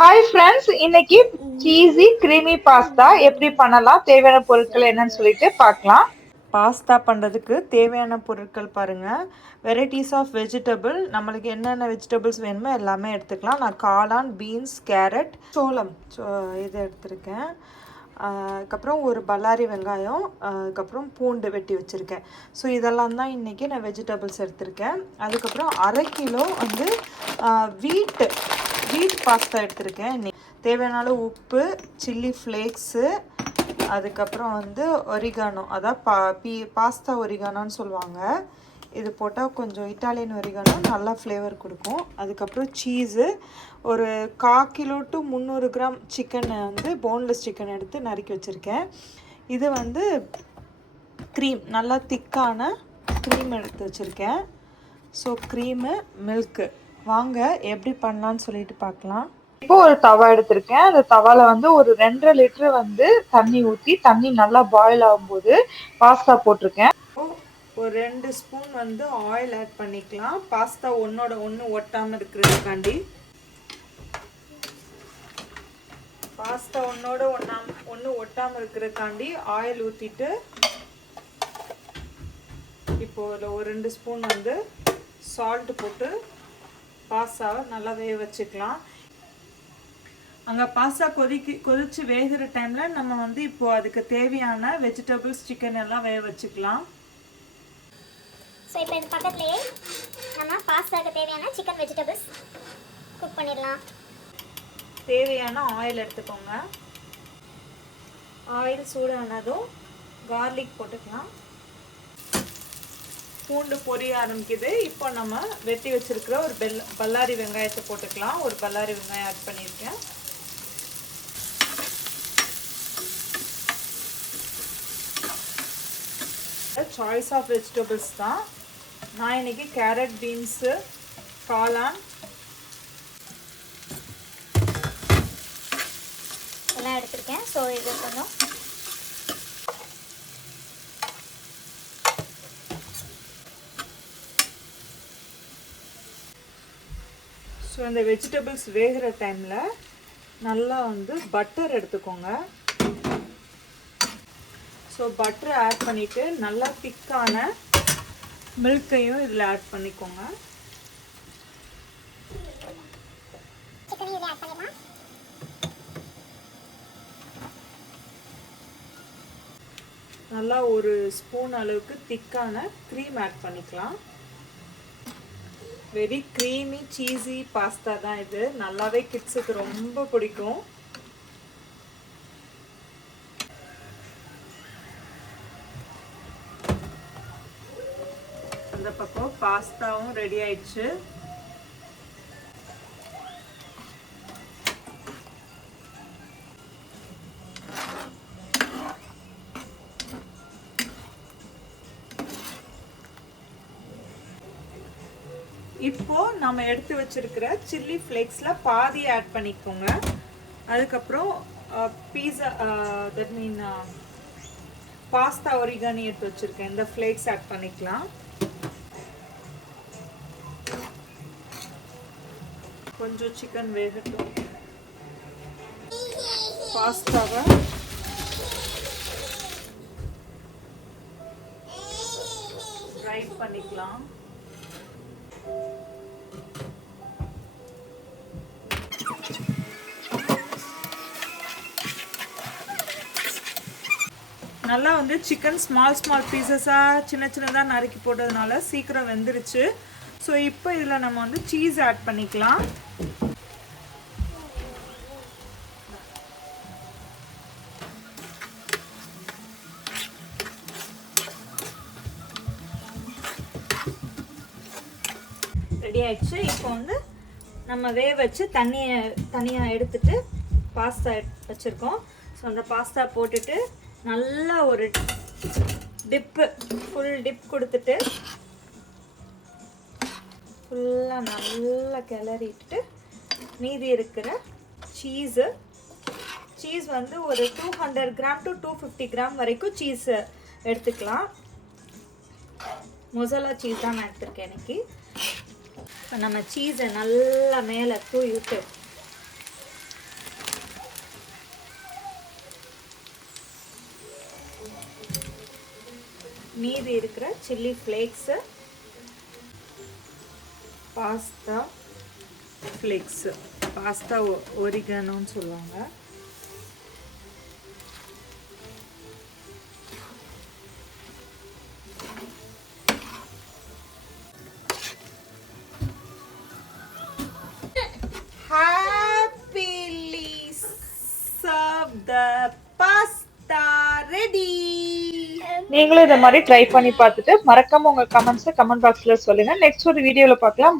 Hi friends, இன்னைக்கு cheesy creamy pasta எப்படி பண்ணலாம், தேவையான பொருட்கள் என்னன்னு சொல்லிட்டு பார்க்கலாம். பாஸ்தா பண்ணுறதுக்கு தேவையான பொருட்கள் பாருங்கள். வெரைட்டிஸ் ஆஃப் வெஜிடபிள், நம்மளுக்கு என்னென்ன வெஜிடபிள்ஸ் வேணுமோ எல்லாமே எடுத்துக்கலாம். நான் காளான், பீன்ஸ், கேரட், சோளம் இது எடுத்திருக்கேன். அதுக்கப்புறம் ஒரு பல்லாரி வெங்காயம், அதுக்கப்புறம் பூண்டு வெட்டி வச்சுருக்கேன். ஸோ இதெல்லாம் தான் இன்றைக்கி நான் வெஜிடபிள்ஸ் எடுத்திருக்கேன். அதுக்கப்புறம் 1/2 கிலோ வந்து வீட் பாஸ்தா எடுத்திருக்கேன். இன்னைக்கு தேவையான அளவு உப்பு, சில்லி ஃப்ளேக்ஸு, அதுக்கப்புறம் வந்து ஒரிகானோ, அதான் பாஸ்தா ஒரிகானோன்னு சொல்லுவாங்க. இது போட்டால் கொஞ்சம் இட்டாலியன் ஒரிகானோ நல்லா ஃப்ளேவர் கொடுக்கும். அதுக்கப்புறம் சீஸு, ஒரு 1/4 கிலோ டு 300 கிராம் சிக்கனை வந்து போன்லெஸ் சிக்கன் எடுத்து நறுக்கி வச்சுருக்கேன். இது வந்து க்ரீம், நல்லா திக்கான க்ரீம் எடுத்து வச்சுருக்கேன். ஸோ க்ரீமு, மில்க்கு, வாங்க எப்படி பண்ணலான்னு சொல்லிட்டு பார்க்கலாம். இப்போ ஒரு தவா எடுத்திருக்கேன். அந்த தவாவில் வந்து ஒரு 2.5 லிட்டர் வந்து தண்ணி ஊற்றி, தண்ணி நல்லா பாயில் ஆகும்போது பாஸ்தா போட்டிருக்கேன். ஒரு 2 ஸ்பூன் வந்து ஆயில் ஆட் பண்ணிக்கலாம், பாஸ்தா ஒன்னோட ஒன்று ஒட்டாமல் இருக்கிறதுக்காண்டி. பாஸ்தா ஒன்னோட ஒன்று ஒட்டாமல் இருக்கிறதுக்காண்டி ஆயில் ஊற்றிட்டு, இப்போ ஒரு 2 ஸ்பூன் வந்து சால்ட் போட்டு பாஸ்தாவை நல்லா வேக வச்சுக்கலாம். அங்கே பாஸ்தா கொதிச்சு வேகிற டைமில் நம்ம வந்து இப்போது அதுக்கு தேவையான வெஜிடபிள்ஸ், சிக்கன் எல்லாம் வேக வச்சுக்கலாம். ஸோ இப்போ இது பக்கத்துலேயே நம்ம பாஸ்தாவுக்கு தேவையான சிக்கன் வெஜிடபிள்ஸ் குக் பண்ணிடலாம். தேவையான ஆயில் எடுத்துக்கோங்க. ஆயில் சூடானதும் கார்லிக் போட்டுக்கலாம். பூண்டு பொரிய ஆரம்பிக்குது. இப்போ நம்ம வெட்டி வச்சிருக்கிற ஒரு பல்லாரி வெங்காயத்தை போட்டுக்கலாம். ஒரு பல்லாரி வெங்காயம் ஆட் பண்ணியிருக்கேன். சாய்ஸ் ஆஃப் வெஜிடபிள்ஸ் தான். நான் இன்னைக்கு கேரட், பீன்ஸு, காளான் எல்லாம் எடுத்திருக்கேன். ஸோ இது கொஞ்சம் ஸோ இந்த வெஜிடபிள்ஸ் வேகிற டைமில் நல்லா வந்து பட்டர் எடுத்துக்கோங்க. ஸோ பட்டர் ஆட் பண்ணிவிட்டு நல்லா திக்கான மில்கையும் இதில் ஆட் பண்ணிக்கோங்க. நல்லா ஒரு ஸ்பூன் அளவுக்கு திக்கான க்ரீம் ஆட் பண்ணிக்கலாம். வெரி க்ரீமி சீஸி பாஸ்தா தான் இது. நல்லாவே கிட்ஸுக்கு ரொம்ப பிடிக்கும். அந்த பக்கம் பாஸ்தாவும் ரெடி ஆயிடுச்சு. இப்போ நம்ம எடுத்து வச்சிருக்கிற சில்லி ஃப்ளேக்ஸில் பாதி ஆட் பண்ணிக்கோங்க. அதுக்கப்புறம் பீஸா தட் மீன் பாஸ்தா ஒரிகானி எடுத்து வச்சிருக்கேன், இந்த ஃப்ளேக்ஸ் ஆட் பண்ணிக்கலாம். கொஞ்சம் சிக்கன் வேகட்டும். பாஸ்தாவை ஃப்ரை பண்ணிக்கலாம். நல்லா வந்து சிக்கன் ஸ்மால் பீசஸாக சின்னதாக நறுக்கி போட்டதுனால சீக்கிரம் வெந்துருச்சு. ஸோ இப்போ இதில் நம்ம வந்து சீஸ் ஆட் பண்ணிக்கலாம். ரெடி ஆயிடுச்சு. இப்போ வந்து நம்ம வேக வச்சு தனியாக எடுத்துட்டு பாஸ்தா வச்சுருக்கோம். ஸோ அந்த பாஸ்தா போட்டுட்டு நல்லா ஒரு ஃபுல் டிப் கொடுத்துட்டு ஃபுல்லாக நல்லா கிளறிட்டு மீதி இருக்கிற சீஸ் வந்து ஒரு 200 கிராம் டு 250 கிராம் வரைக்கும் சீஸ் எடுத்துக்கலாம். மொசரல்லா சீஸ் தான் நான் எடுத்துருக்கேன் இன்னைக்கு. இப்போ நம்ம சீஸை நல்லா மேலே தூவி விட்டு மீதி இருக்கிற chilli flakes, pasta flakes, pasta ஒரிகானோன்னு சொல்லுவாங்க. Happily serve the pasta ready. நீங்களும் இந்த மாதிரி ட்ரை பண்ணி பார்த்துட்டு மறக்காம உங்க கமெண்ட்ஸ் கமெண்ட் பாக்ஸ்ல சொல்லுங்க. நெக்ஸ்ட் ஒரு வீடியோல பார்க்கலாம்.